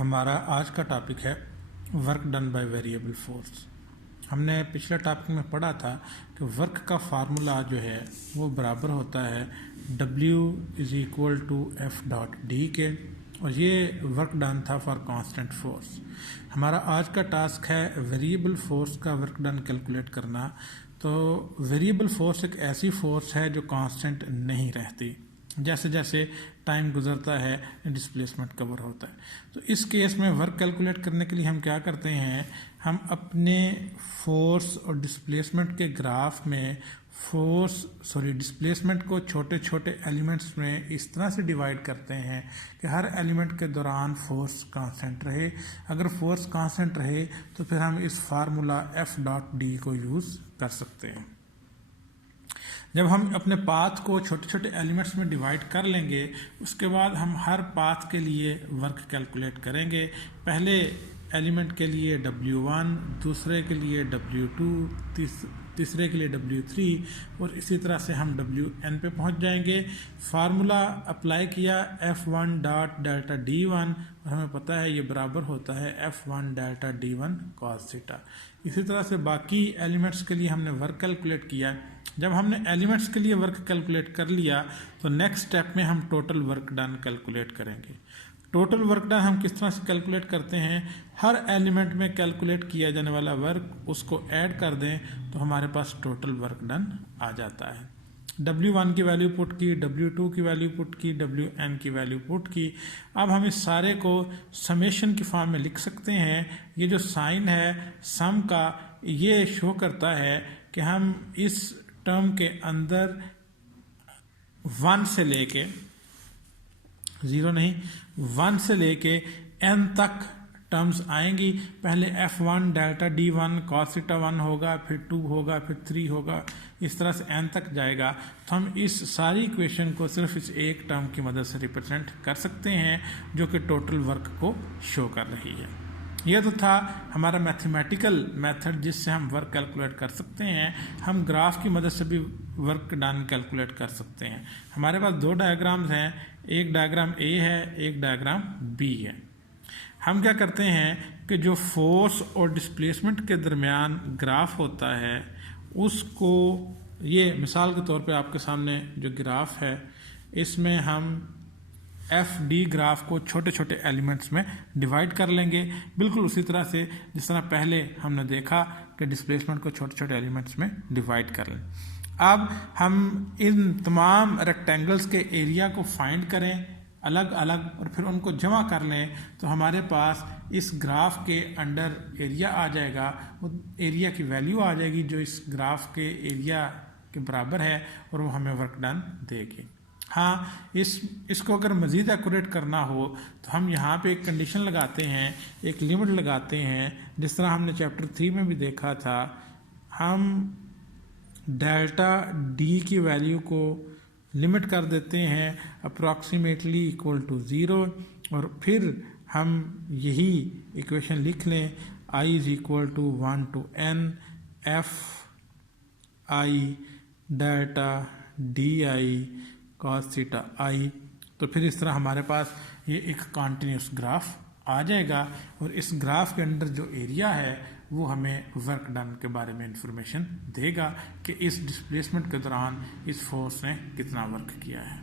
हमारा आज का टॉपिक है work done by variable force. हमने पिछले टॉपिक में पढ़ा था कि वर्क का फार्मूला जो है वो बराबर होता है W is equal to F dot D K, और ये वर्क डन था फॉर कांस्टेंट फोर्स। हमारा आज का टास्क है वेरिएबल फोर्स का वर्क डन कैलकुलेट करना। तो वेरिएबल फोर्स एक ऐसी फोर्स है जो कांस्टेंट नहीं रहती, जैसे जैसे टाइम गुजरता है डिस्प्लेसमेंट कवर होता है। तो इस केस में वर्क कैलकुलेट करने के लिए हम क्या करते हैं, हम अपने फोर्स और डिस्प्लेसमेंट के ग्राफ में डिस्प्लेसमेंट को छोटे छोटे एलिमेंट्स में इस तरह से डिवाइड करते हैं कि हर एलिमेंट के दौरान फोर्स कांस्टेंट रहे। अगर फोर्स कांस्टेंट रहे तो फिर हम इस फार्मूला एफ डॉट डी को यूज़ कर सकते हैं। जब हम अपने पाथ को छोटे छोटे एलिमेंट्स में डिवाइड कर लेंगे, उसके बाद हम हर पाथ के लिए वर्क कैलकुलेट करेंगे। पहले एलिमेंट के लिए W1, दूसरे के लिए W2, तीसरे के लिए W3, और इसी तरह से हम Wn पे पहुंच जाएंगे। फार्मूला अप्लाई किया F1 डॉट डेल्टा D1, और हमें पता है ये बराबर होता है F1 delta D1 cos theta. इसी तरह से बाकी एलिमेंट्स के लिए हमने वर्क कैलकुलेट किया। जब हमने एलिमेंट्स के लिए वर्क कैलकुलेट कर लिया तो नेक्स्ट स्टेप में हम टोटल वर्क डन कैलकुलेट करेंगे। टोटल वर्क डन हम किस तरह से कैलकुलेट करते हैं, हर एलिमेंट में कैलकुलेट किया जाने वाला वर्क उसको ऐड कर दें तो हमारे पास टोटल वर्क डन आ जाता है। W1 की वैल्यू पुट की, W2 की वैल्यू पुट की, Wn की वैल्यू पुट की। अब हम इस सारे को समेशन की फॉर्म में लिख सकते हैं। ये जो साइन है सम का, ये शो करता है कि हम इस टर्म के अंदर 1 से लेके 0 नहीं 1 से लेके n तक टर्म्स आएंगी। पहले F1 delta D1 cos theta 1 होगा, फिर 2 होगा, फिर 3 होगा, इस तरह से n तक जाएगा। तो हम इस सारी इक्वेशन को सिर्फ इस एक टर्म की मदद से रिप्रेजेंट कर सकते हैं जो कि टोटल वर्क को शो कर रही है। यह तो था हमारा मैथमेटिकल मेथड जिससे हम वर्क कैलकुलेट कर सकते हैं। हम ग्राफ की मदद से भी वर्क डन कैलकुलेट कर सकते हैं। हमारे पास दो डायग्राम्स हैं, एक डायग्राम A है, एक डायग्राम B है। हम क्या करते हैं कि जो फोर्स और डिस्प्लेसमेंट के दरमियान ग्राफ होता है उसको, ये मिसाल के तौर पे आपके सामने जो ग्राफ है इसमें हम FD ग्राफ को छोटे छोटे एलिमेंट्स में डिवाइड कर लेंगे, बिल्कुल उसी तरह से जिस तरह पहले हमने देखा कि डिस्प्लेसमेंट को छोटे छोटे एलिमेंट्स में डिवाइड कर लें। अब हम इन तमाम रेक्टेंगल्स के एरिया को फाइंड करें अलग अलग और फिर उनको जमा कर लें, तो हमारे पास इस ग्राफ के अंडर एरिया आ जाएगा। वो एरिया की वैल्यू आ जाएगी जो इस ग्राफ के एरिया के बराबर है, और वो हमें वर्क डन देगी। हाँ, इसको अगर मज़ीद एक्यूरेट करना हो तो हम यहाँ पे एक कंडीशन लगाते हैं, एक लिमिट लगाते हैं, जिस तरह हमने चैप्टर 3 में भी देखा था। हम डेल्टा D की वैल्यू को लिमिट कर देते हैं अप्रॉक्सीमेटली इक्वल टू 0, और फिर हम यही इक्वेशन लिख लें I is equal to 1 to n f I delta DI cos theta I। तो फिर इस तरह हमारे पास ये एक कॉन्टिन्यूस ग्राफ आ जाएगा, और इस ग्राफ के अंदर जो एरिया है वो हमें वर्क डन के बारे में इंफॉर्मेशन देगा कि इस डिस्प्लेसमेंट के दौरान इस फोर्स ने कितना वर्क किया है।